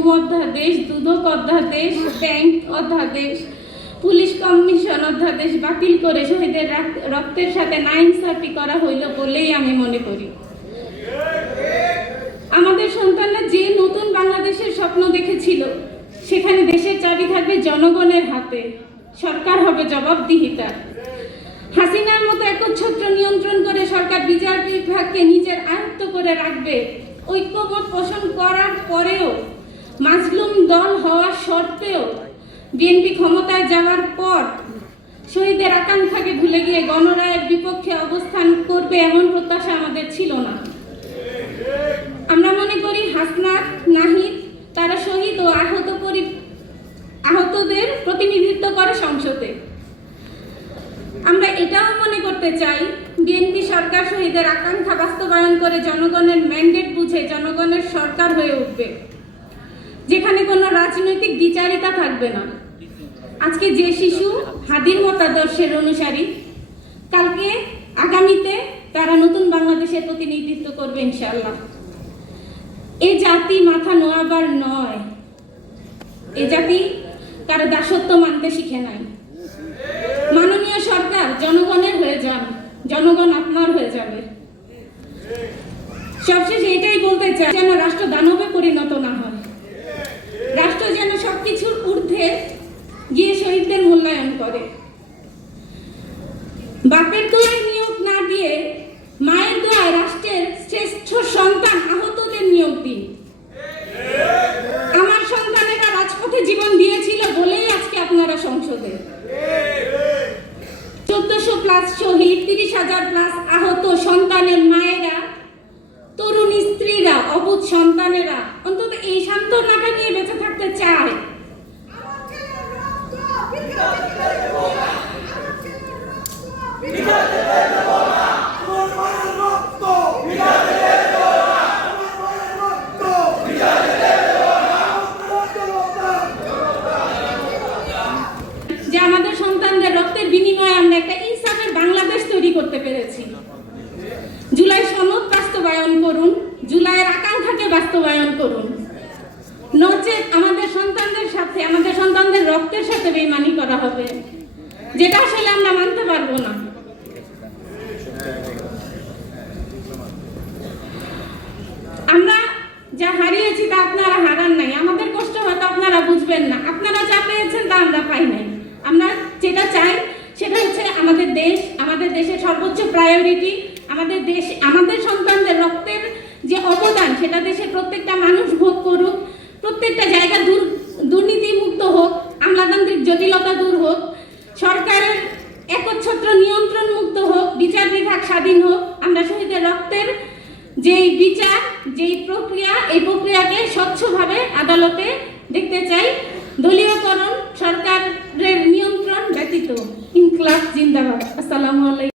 গুম অধ্যাদেশ, দুদক অধ্যাদেশ, ব্যাংক অধ্যাদেশ, পুলিশ কমিশন অধ্যাদেশ বাতিল করে শহীদের রক্তের সাথে নাইনসাফি করা হইল বলেই আমি মনে করি। আমাদের সন্তানরা যে নতুন বাংলাদেশের স্বপ্ন দেখেছিল, সেখানে দেশের চাবি থাকবে জনগণের হাতে, সরকার হবে জবাবদিহিতার। হাসিনার মতো একচ্ছত্র নিয়ন্ত্রণ করে সরকার বিচার বিভাগকে নিজের আয়ত্ত করে রাখবে, ঐক্যমত পোষণ করার পরেও, মাজলুম দল হওয়ার সত্ত্বেও বিএনপি ক্ষমতায় যাওয়ার পর শহীদের আকাঙ্ক্ষাকে ভুলে গিয়ে গণরায়ের বিপক্ষে অবস্থান করবে এমন প্রত্যাশা আমাদের ছিল না। আমরা মনে করি হাসনাত, নাহিদ তারা শহীদ ও আহতদের প্রতিনিধিত্ব করে সংসদে। আমরা এটাও মনে করতে চাই, বিএনপি সরকার শহীদের আকাঙ্ক্ষা বাস্তবায়ন করে জনগণের ম্যান্ডেট বুঝে জনগণের সরকার হয়ে উঠবে, যেখানে কোনো রাজনৈতিক দ্বিচারিতা থাকবে না। আজকে যে শিশু হাদির মতাদর্শের অনুসারী, কালকে আগামীতে তারা নতুন বাংলাদেশের প্রতিনিধিত্ব করবে ইনশাআল্লাহ। এই জাতি মাথা নোয়াবার নয়, এই জাতি তারা দাসত্ব মানতে শিখে নাই। মাননীয় সরকার জনগণের হয়ে যান, জনগণ আপনার হয়ে যাবে। সবশেষে এটাই বলতে চাই, যেন রাষ্ট্র দানবে পরিণত না হয়, রাষ্ট্র যেন সবকিছুর ঊর্ধ্বে গিয়ে শহীদদের মূল্যায়ন করে। বাপের দোয়ায় নিয়োগ না দিয়ে মায়ের দোয়ায় রাষ্ট্রের শ্রেষ্ঠ সন্তান আহতদের নিয়োগ দিন। আমার সন্তানেরা রাজপথে জীবন দিয়েছিল বলেই আজকে আপনারা সংসদে। 1400+ শহীদ, 30,000+ আহত সন্তানের মায়েরা, তরুণ স্ত্রীরা, অবুঝ সন্তানেরা অন্তত এই সান্ত্বনাটা নিয়ে বেঁচে থাকতে চায়। যে আমাদের সন্তানদের রক্তের বিনিময়ে আমরা একটা ইনসাফের বাংলাদেশ তৈরি করতে পেরেছি। জুলাই সনদ বাস্তবায়ন করুন, জুলাইয়ের আকাঙ্ক্ষাকে বাস্তবায়ন করুন, নচেত আমাদের সন্তানদের সাথে, আমাদের সন্তানদের রক্তের সাথে বেইমানি করা হবে, যেটা আসলে আমরা মানতে পারবো না। আমরা যা হারিয়েছি তা আপনারা হারান নাই, আমাদের কষ্ট হয়তো আপনারা বুঝবেন না, আপনারা যা পেয়েছেন তা আমরা পাই নাই। আমরা যেটা চাই সেটা হচ্ছে আমাদের দেশ, আমাদের দেশের সর্বোচ্চ প্রায়োরিটি, আমাদের দেশ, আমাদের সন্তানদের রক্তের যে অবদান সেটা দেশের প্রত্যেকটা মানুষ ভোগ করুক, প্রত্যেকটা জায়গা দুর্নীতি মুক্ত হোক, আমলাতান্ত্রিক জটিলতা দূর হোক, সরকারের একচ্ছত্র নিয়ন্ত্রণ মুক্ত হোক, বিচার বিভাগ স্বাধীন হোক। আমরা শহীদের রক্তের যেই বিচার, যেই প্রক্রিয়া, এই প্রক্রিয়াকে স্বচ্ছভাবে আদালতে দেখতে চাই। দলীয়করণ, সরকারের নিয়ন্ত্রণ ব্যতীত। ইনকলাব জিন্দাবাদ। আসসালামু আলাইকুম।